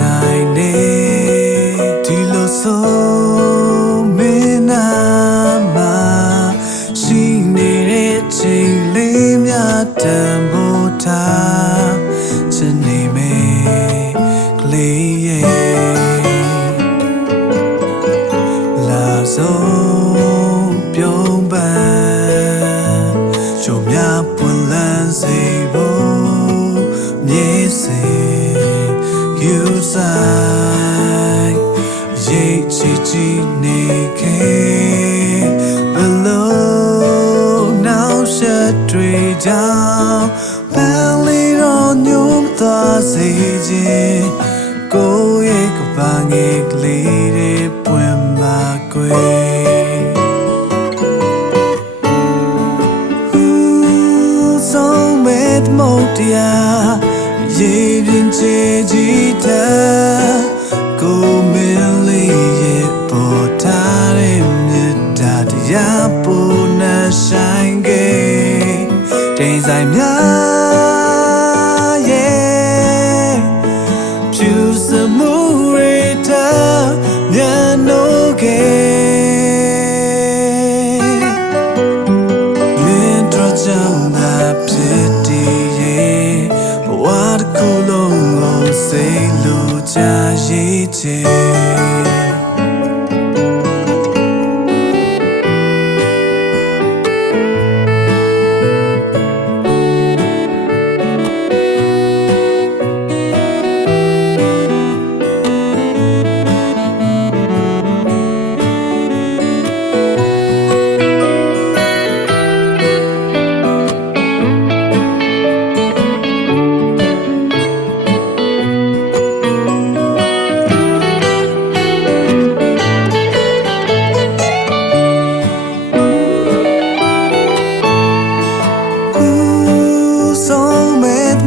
နိုင်နေဒီလိုဆိုမင်းနာမှာရှိနေတဲ့ချိန်လေးများတန်ဖို့ထားချင်နေမယ်ကလေးရဲ့လာဆုံးပြုံးပန်းချိုမြပွင့်လန်းစေဖို့မြေစေယူဆိုင်ရိတ်ချီချီနေခဲ့ဘလို့နောက်ဆက်တွေကြောင့်ပန်းလေးတော့ညွန်သွားစေခြင်းကိုယ့်ရဲ့ကဘာငယ်ကလေးတွေပွင့်ပါကွယ်ဆုံးမဲ့မုတ်တရားရေပြင်ချေကြီးတဲ့ကိုမင်းလေးရဲ့ပေါ်ထားတဲ့မြတ်တရားပူနေဆိုင်ခဲ့တိမ်ဆိုင်များရဲ့ဖြူစမှုတွေထားညနိုးခဲ့မင်းတို့ကြောင့်သာဖြစ်တည်ရဲ့ဘဝတစ်ခုလုံးကိုစိတ်လိုချရေးချင်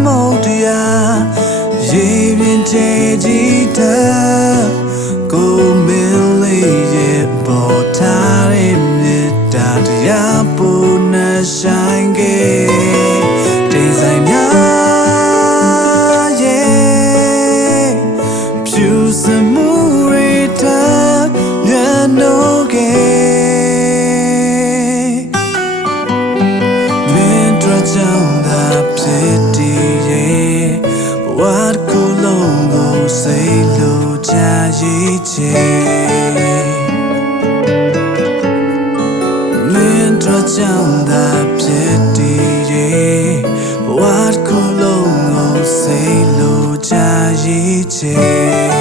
မုတ်တရားရေပြင်ချေကြီးတဲ့ကိုမင်းလေးရဲ့ပေါ်ထားတဲ့မြတ်တရားပူနေဆိုင်ခဲ့တိမ်ဆိုင်များရဲ့ဖြူစမှုတွေထားညနိုးခဲ့မင်းတို့ကြောင့်သာဖြစ်တည်ဘဝတစ်ခုလုံးကိုစိတ်လိုချရေးချင်မင်းတို့ကြောင့်သာဖြစ်တည်ဘဝတစ်ခုလုံးကိုစိတ်လိုချရေးချင်